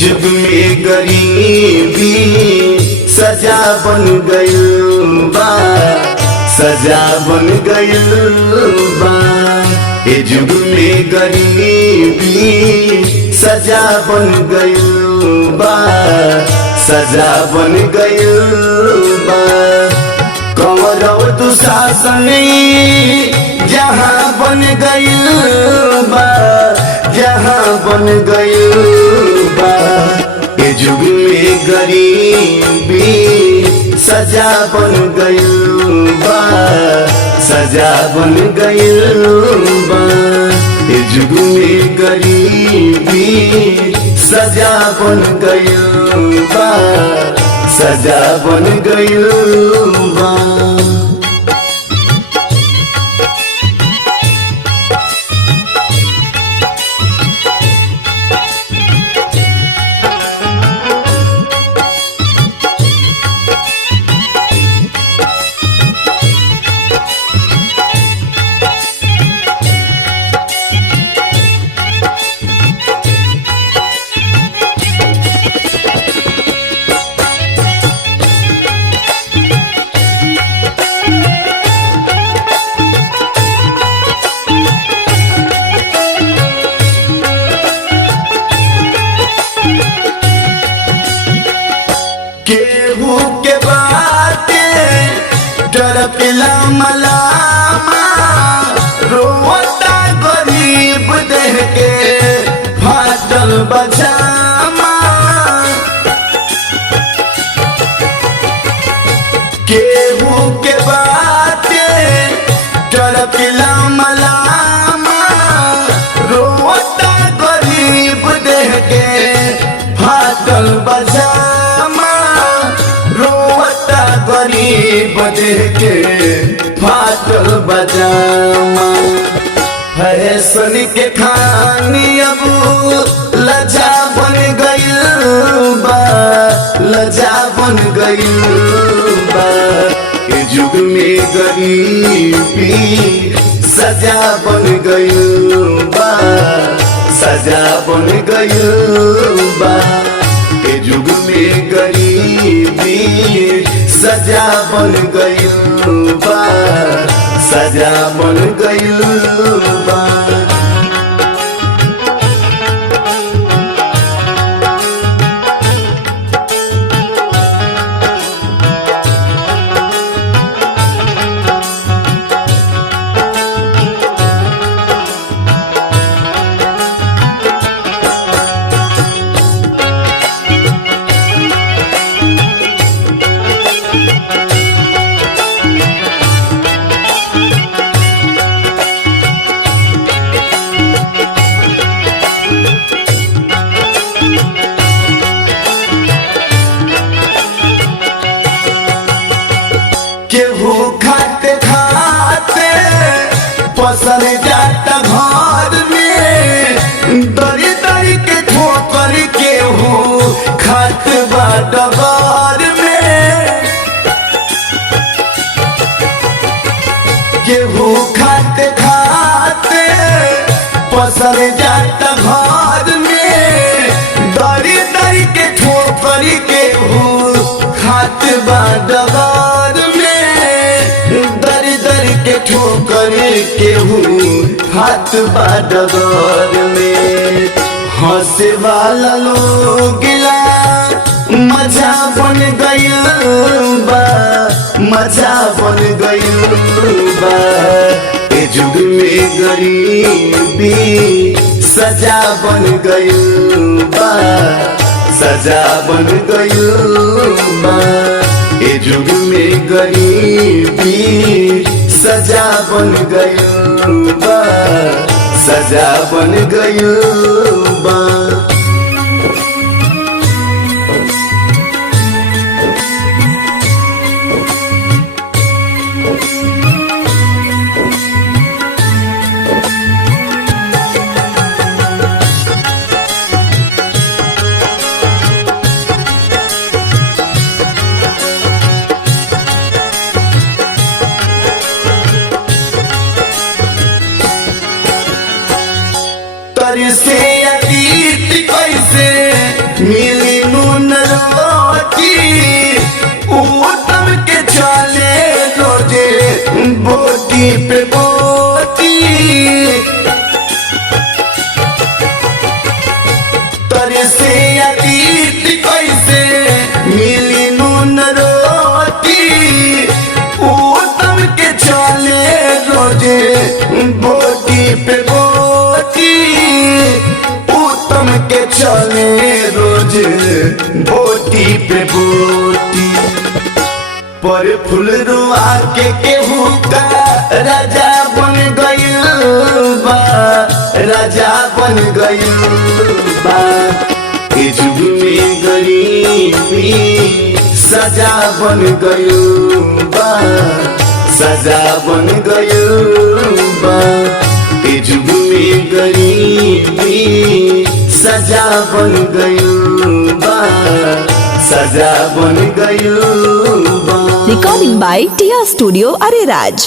जुग में गरीबी सजा बन गइल बा, सजा बन गइल बा। ए जुग में गरीबी सजा बन गइल बा, सजा बन गइल बा। कौरव दुशासन जहाँ बन गइल बा, जहाँ बन गइल बा। ए जुग में गरीबी सजा बन गइल बा, सजा बन गइल बा। ए जुग में गरीबी सजा बन गइल बा, सजा बन गइल बा। केहू के बाते डरकेला मलामा, रोता गरीब देह के फाटल बजामा। केहू के बाते डरकेला मलामा, रोता गरीब देह के फाटल बजामा। गरीब देह के फाटल बजामा। फैशन के खानी अब लजा बन गइल बा, लजा बन गइल बा। ए जुग में गरीबी सजा बन गइल बा, सजा बन गइल बा। ए जुग में गरीबी सजा बन गइल बा, सजा बन गइल बा। केहू खाते खाते पसर जाता घर में, दरी दरी के ठोकर केहू खात बा डगर में। केहू खाते खाते पसर जाता घर में, दरी दरी के ठोकर केहू खात बा डगर में। दर दर के ठोकर केहू हाथ बा डगर में। हंसे वाला लोग मजा बन गइल बा, मजा बन गइल बा। ए जुग में गरीबी सजा बन गइल बा, सजा बन गइल बा। ए जुग में गरीबी सजा बन गइल बा, सजा बन गइल बा। से अतीत बोटी पे बोटी पर फूल रुआ के केहू का राजा बन गइल बा, राजा बन गइल बा। ए जुग में गरीबी सजा बन गइल बा, सजा बन गइल बा। ए जुग में गरीबी सजा बन गइल बा, सजा बन गइल बा। Recording by Tia Studio Ariraj.